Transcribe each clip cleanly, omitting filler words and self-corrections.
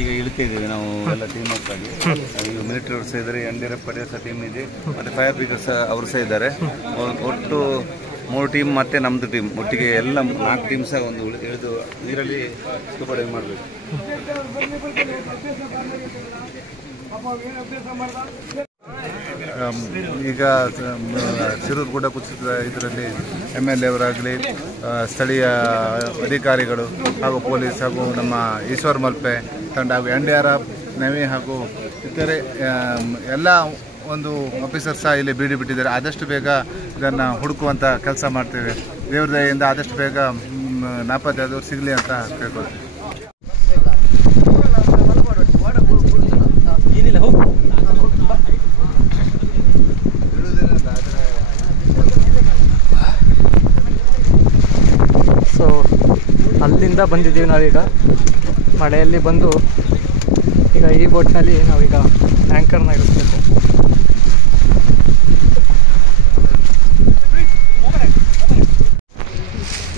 ಈಗ ಇಳ್ತಾ ಇದ್ದೀವಿ ನಾವು ಎಲ್ಲ ಟೀಮ್ ವರ್ಕ್ ಆಗಿ. ಈಗ ಮಿಲಿಟರಿ ಅವರು ಸಹ ಇದ್ದಾರೆ, NDRF ಪಡೆ ಸಹ ಟೀಮ್ ಇದೆ, ಮತ್ತೆ ಫೈರ್ ಬ್ರಿಗೇಡ್ ಸಹ ಅವರು ಸಹ ಇದ್ದಾರೆ. ಒಟ್ಟು 3 ಟೀಮ್ ಮತ್ತೆ ನಮ್ದು ಟೀಮ್ ಒಟ್ಟಿಗೆ ಎಲ್ಲ 4 ಟೀಮ್ ಸಹ ಒಂದು ಇಳಿದು ನೀರಲ್ಲಿ ಸ್ಕೂಬಾ ಡೈವಿಂಗ್ ಮಾಡಬೇಕು. ಈಗ ಶಿರೂರು ಗುಡ್ಡ ಕುಸಿತ ಇದರಲ್ಲಿ MLA ಅವರಾಗಲಿ, ಸ್ಥಳೀಯ ಅಧಿಕಾರಿಗಳು ಹಾಗೂ ಪೊಲೀಸ್ ಹಾಗೂ ನಮ್ಮ ಈಶ್ವರ್ ಮಲ್ಪೆ ತಂಡ ಹಾಗೂ NDRF ನವಿ ಹಾಗೂ ಇತರೆ ಎಲ್ಲ ಒಂದು ಆಫೀಸರ್ ಸಹ ಇಲ್ಲಿ ಬೀಡಿ ಬಿಟ್ಟಿದ್ದಾರೆ. ಆದಷ್ಟು ಬೇಗ ಇದನ್ನು ಹುಡುಕುವಂಥ ಕೆಲಸ ಮಾಡ್ತೇವೆ. ದೇವ್ರ ದಯೆಯಿಂದ ಆದಷ್ಟು ಬೇಗ ನಾಪತ್ತೆಯಾದವ್ರು ಸಿಗಲಿ ಅಂತ ಕೇಳ್ಕೊಳ್ತೀವಿ. ಸೊ ಅಲ್ಲಿಂದ ಬಂದಿದ್ದೀವಿ ನಾವೀಗ ಮಳೆಯಲ್ಲಿ ಬಂದು. ಈಗ ಈ ಬೋಟ್ನಲ್ಲಿ ನಾವೀಗ ಆ್ಯಂಕರ್ನ ಇರಿಸಬೇಕು.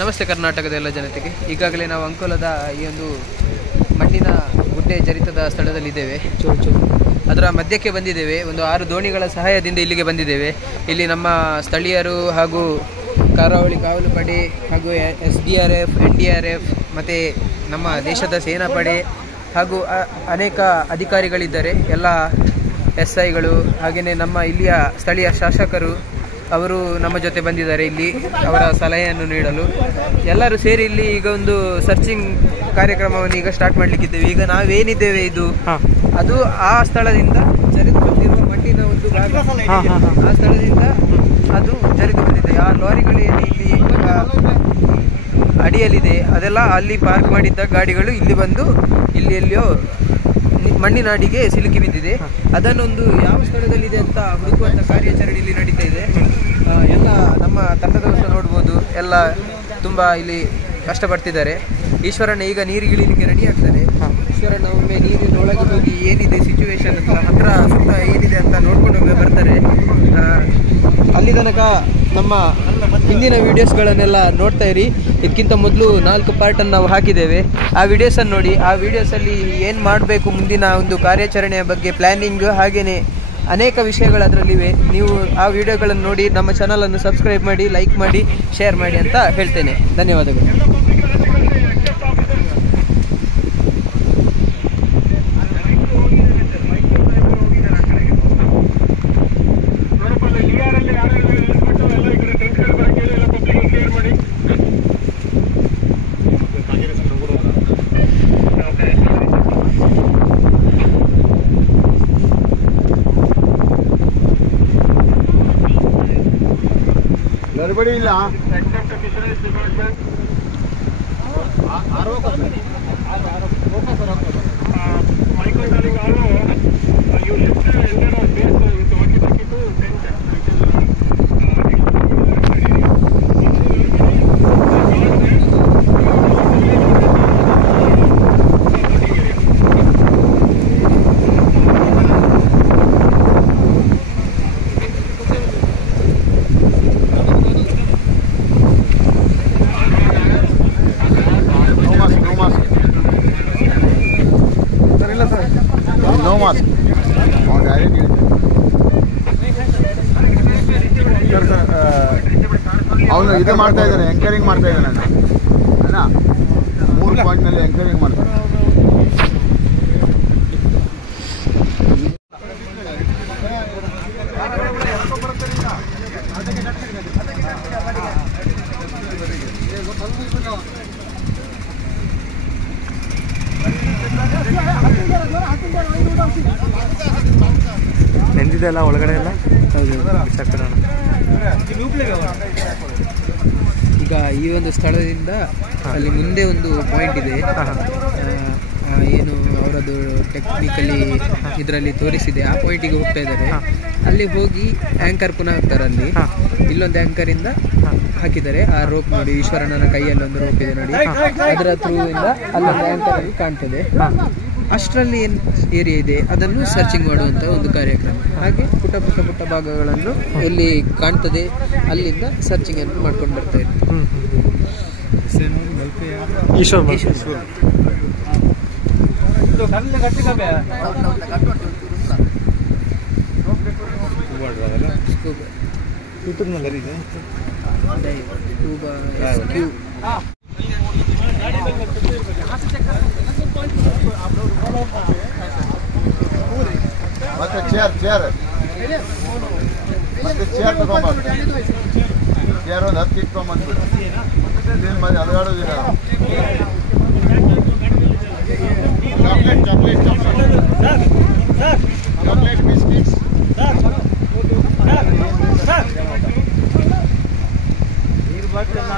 ನಮಸ್ತೆ ಕರ್ನಾಟಕದ ಎಲ್ಲ ಜನತೆಗೆ. ಈಗಾಗಲೇ ನಾವು ಅಂಕೋಲದ ಈ ಒಂದು ಮಣ್ಣಿನ ಗುಡ್ಡೆ ಜರಿತದ ಸ್ಥಳದಲ್ಲಿದ್ದೇವೆ. ಅದರ ಮಧ್ಯಕ್ಕೆ ಬಂದಿದ್ದೇವೆ. ಒಂದು 6 ದೋಣಿಗಳ ಸಹಾಯದಿಂದ ಇಲ್ಲಿಗೆ ಬಂದಿದ್ದೇವೆ. ಇಲ್ಲಿ ನಮ್ಮ ಸ್ಥಳೀಯರು ಹಾಗೂ ಕರಾವಳಿ ಕಾವಲು ಪಡೆ ಹಾಗೂ SDRF, NDRF ಮತ್ತು ನಮ್ಮ ದೇಶದ ಸೇನಾ ಪಡೆ ಹಾಗೂ ಅನೇಕ ಅಧಿಕಾರಿಗಳಿದ್ದಾರೆ. ಎಲ್ಲ SIಗಳು ಹಾಗೆಯೇ ನಮ್ಮ ಇಲ್ಲಿಯ ಸ್ಥಳೀಯ ಶಾಸಕರು ಅವರು ನಮ್ಮ ಜೊತೆ ಬಂದಿದ್ದಾರೆ ಇಲ್ಲಿ ಅವರ ಸಲಹೆಯನ್ನು ನೀಡಲು. ಎಲ್ಲರೂ ಸೇರಿ ಇಲ್ಲಿ ಈಗ ಒಂದು ಸರ್ಚಿಂಗ್ ಕಾರ್ಯಕ್ರಮವನ್ನು ಈಗ ಸ್ಟಾರ್ಟ್ ಮಾಡಲಿಕ್ಕಿದ್ದೇವೆ. ಈಗ ನಾವೇನಿದ್ದೇವೆ ಇದು ಅದು ಆ ಸ್ಥಳದಿಂದ ಜರಿದು ಬಂದಿರುವ ಮಣ್ಣಿನ ಒಂದು ಭಾಗ. ಆ ಸ್ಥಳದಿಂದ ಅದು ಜರಿದು ಬಂದಿದೆ. ಆ ಲಾರಿಗಳೇನು ಇಲ್ಲಿ ಅಡಿಯಲ್ಲಿದೆ ಅದೆಲ್ಲ ಅಲ್ಲಿ ಪಾರ್ಕ್ ಮಾಡಿದ್ದ ಗಾಡಿಗಳು ಇಲ್ಲಿ ಬಂದು ಇಲ್ಲಿ ಎಲ್ಲಿಯೋ ಮಣ್ಣಿನಾಡಿಗೆ ಸಿಲುಕಿ ಬಿದ್ದಿದೆ. ಅದನ್ನೊಂದು ಯಾವ ಸ್ಥಳದಲ್ಲಿದೆ ಅಂತ ಹುಡುಕುವಂಥ ಕಾರ್ಯಾಚರಣೆ ಇಲ್ಲಿ ನಡೀತಾ ಇದೆ. ಎಲ್ಲ ನಮ್ಮ ತಂಡದವರು ಸಹ ನೋಡ್ಬೋದು, ಎಲ್ಲ ತುಂಬ ಇಲ್ಲಿ ಕಷ್ಟಪಡ್ತಿದ್ದಾರೆ. ಈಶ್ವರಣ್ಣ ಈಗ ನೀರಿಗಿಳಿಲಿಕ್ಕೆ ರೆಡಿ ಆಗ್ತಾರೆ. ಈಶ್ವರಣ್ಣ ಒಮ್ಮೆ ನೀರಿನೊಳಗೆ ಹೋಗಿ ಏನಿದೆ ಸಿಚುವೇಶನ್ ಅಂತ ಹತ್ರ ಸುತ್ತ ಏನಿದೆ ಅಂತ ನೋಡ್ಕೊಂಡು ಒಮ್ಮೆ ಬರ್ತಾರೆ. ಅಲ್ಲಿ ತನಕ ನಮ್ಮ ಹಿಂದಿನ ವೀಡಿಯೋಸ್ಗಳನ್ನೆಲ್ಲ ನೋಡ್ತಾ ಇರಿ. ಇದಕ್ಕಿಂತ ಮೊದಲು 4 ಪಾರ್ಟನ್ನು ನಾವು ಹಾಕಿದ್ದೇವೆ. ಆ ವಿಡಿಯೋಸನ್ನು ನೋಡಿ. ಆ ವಿಡಿಯೋಸಲ್ಲಿ ಏನು ಮಾಡಬೇಕು, ಮುಂದಿನ ಒಂದು ಕಾರ್ಯಾಚರಣೆಯ ಬಗ್ಗೆ ಪ್ಲ್ಯಾನಿಂಗ್ ಹಾಗೆಯೇ ಅನೇಕ ವಿಷಯಗಳು ಅದರಲ್ಲಿವೆ. ನೀವು ಆ ವಿಡಿಯೋಗಳನ್ನು ನೋಡಿ ನಮ್ಮ ಚಾನಲನ್ನು ಸಬ್ಸ್ಕ್ರೈಬ್ ಮಾಡಿ, ಲೈಕ್ ಮಾಡಿ, ಶೇರ್ ಮಾಡಿ ಅಂತ ಹೇಳ್ತೇನೆ. ಧನ್ಯವಾದಗಳು. ಗಡ್ಬಡಿ ಇಲ್ಲ. No mask. ಅವನು ಇದು ಮಾಡ್ತಾ ಇದ್ದಾನೆ, ಎಂಕರಿಂಗ್ ಮಾಡ್ತಾ ಇದ್ದಾನೆ ಅಣ್ಣ. 3 ಪಾಯಿಂಟ್ನಲ್ಲಿ ಎಂಕರಿಂಗ್ ಮಾಡ್ತಾನೆ. ನೆಂದಿದೆ ಅಲ್ಲ ಒಳಗಡೆ ಎಲ್ಲ. ಈಗ ಈ ಒಂದು ಸ್ಥಳದಿಂದ ಅಲ್ಲಿ ಮುಂದೆ ಒಂದು ಪಾಯಿಂಟ್ ಇದೆ, ಏನು ಅವರದ್ದು ಟೆಕ್ನಿಕಲಿ ಇದರಲ್ಲಿ ತೋರಿಸಿದೆ. ಆ ಪಾಯಿಂಟಿಗೆ ಹೋಗ್ತಾ ಇದ್ದಾರೆ. ಅಲ್ಲಿ ಹೋಗಿ ಆ್ಯಂಕರ್ ಪುನಃ ಹಾಕ್ತಾರೆ. ಅಲ್ಲಿ ಇಲ್ಲೊಂದು ಆ್ಯಂಕರಿಂದ ಹಾಕಿದ್ದಾರೆ. ಆ ರೋಪ್ ನೋಡಿ, ಈಶ್ವರಣ್ಣನ ಕೈಯಲ್ಲಿ ಒಂದು ರೋಪ್ ಇದೆ ನೋಡಿ, ಅದರ ಥ್ರೂ ಇಂದ ಅಲ್ಲೊಂದು ಆ್ಯಂಕರ್ ಅಲ್ಲಿ ಕಾಣ್ತದೆ. ಅಷ್ಟರಲ್ಲಿ ಏನು ಏರಿಯಾ ಇದೆ ಅದನ್ನು ಸರ್ಚಿಂಗ್ ಮಾಡುವಂಥ ಒಂದು ಕಾರ್ಯಕ್ರಮ. ಹಾಗೆ ಪುಟ್ಟ ಪುಟ್ಟ ಪುಟ್ಟ ಭಾಗಗಳನ್ನು ಎಲ್ಲಿ ಕಾಣ್ತದೆ ಅಲ್ಲಿಂದ ಸರ್ಚಿಂಗನ್ನು ಮಾಡ್ಕೊಂಡು ಬರ್ತಾ ಇರ್ತೀವಿ. ಈಶ್ವರ್ ಯೂಟ್ಯೂಬ್ನಲ್ಲಿ ಇದೆ ಮತ್ತೆ ಚೇರ್ ಚೇರ್ ಮತ್ತೆ ಚೇರ್ ತಗೊಂಬಂದು ಚೇರ್ ಒಂದು 10 ಇಟ್ಕೊಂಬಂದ್ಬಿಟ್ಟು ಏನು ಮಾಡಿ ಅಲಗಾಡೋದಿಲ್ಲ ಚಾಕ್ಲೇಟ್ ಚಾಕ್ಲೇಟ್ ಚಾಕ್ಲೇಟ್ ಬಿಸ್ಕಿಟ್ಸ್ ನೀರು ಬಾಟಲ್